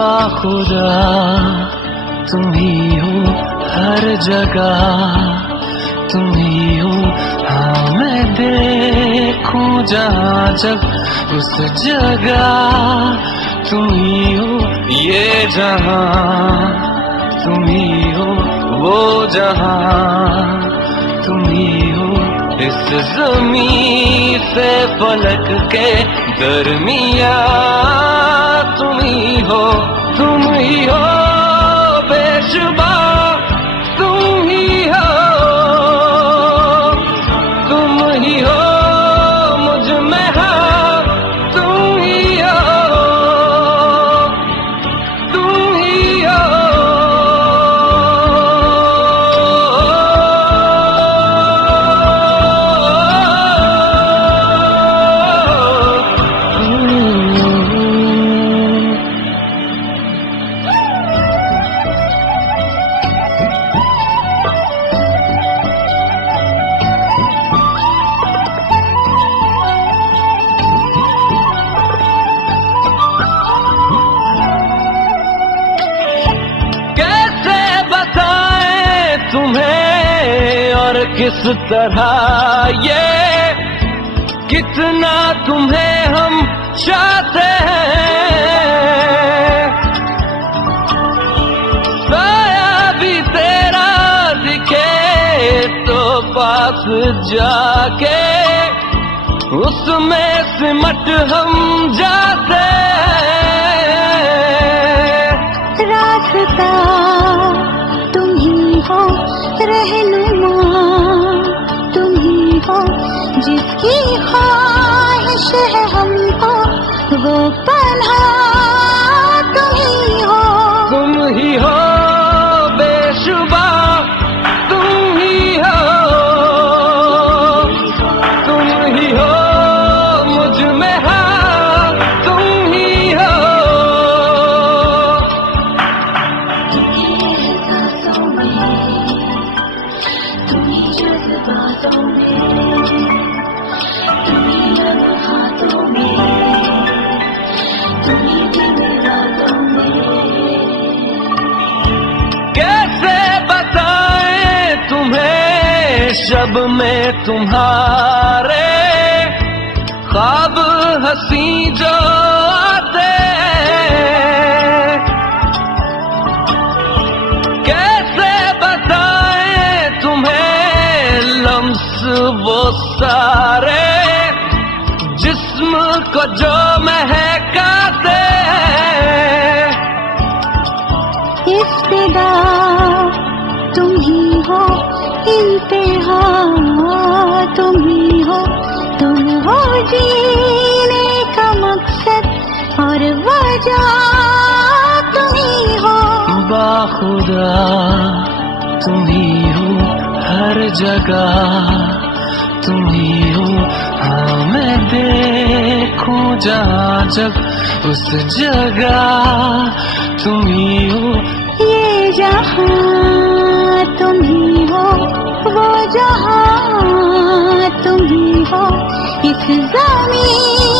बाखुदा तुम ही हो हर जगह, तुम ही हो। हाँ मैं देखूं जहाँ जब उस जगह तुम ही हो। ये जहाँ तुम ही हो, वो जहाँ तुम ही हो। इस ज़मीं से फलक के दरमिया तुम ही हो, तुम ही हो बेशुबा, तुम ही हो, तुम ही हो मुझ में हाँ, तुम ही हो, तुम ही हो। तुम्हें और किस तरह ये कितना तुम्हें हम चाहते हैं। साया भी तेरा दिखे तो पास जाके उसमें सिमट हम जाते हैं। रास्ता तुम ही हो, रहनुमा तुम ही हो, जिसकी ख्वाहिश है हमको वो पनाह तुम ही हो। तुम ही हो बेशुबा, तुम ही हो, तुम ही हो मुझ में हाँ, तुम ही हो। कैसे बताएं तुम्हें शब में तुम्हारे ख्वाब हंसी जो आते हैं। कैसे बताएं तुम्हें लम्स वो सारे जिस्म को जो महकाते हैं। इब्तिदा तुम ही हो, इंतहा तुम ही हो, तुम हो जीने का मकसद और वजह तुम ही हो। बाखुदा तुम ही हो हर जगह, तुम ही हो। हाँ मैं देखूं जहाँ जब उस जगह तुम ही हो। ये जहाँ तुम ही हो, वो जहाँ तुम ही हो। इस ज़मीं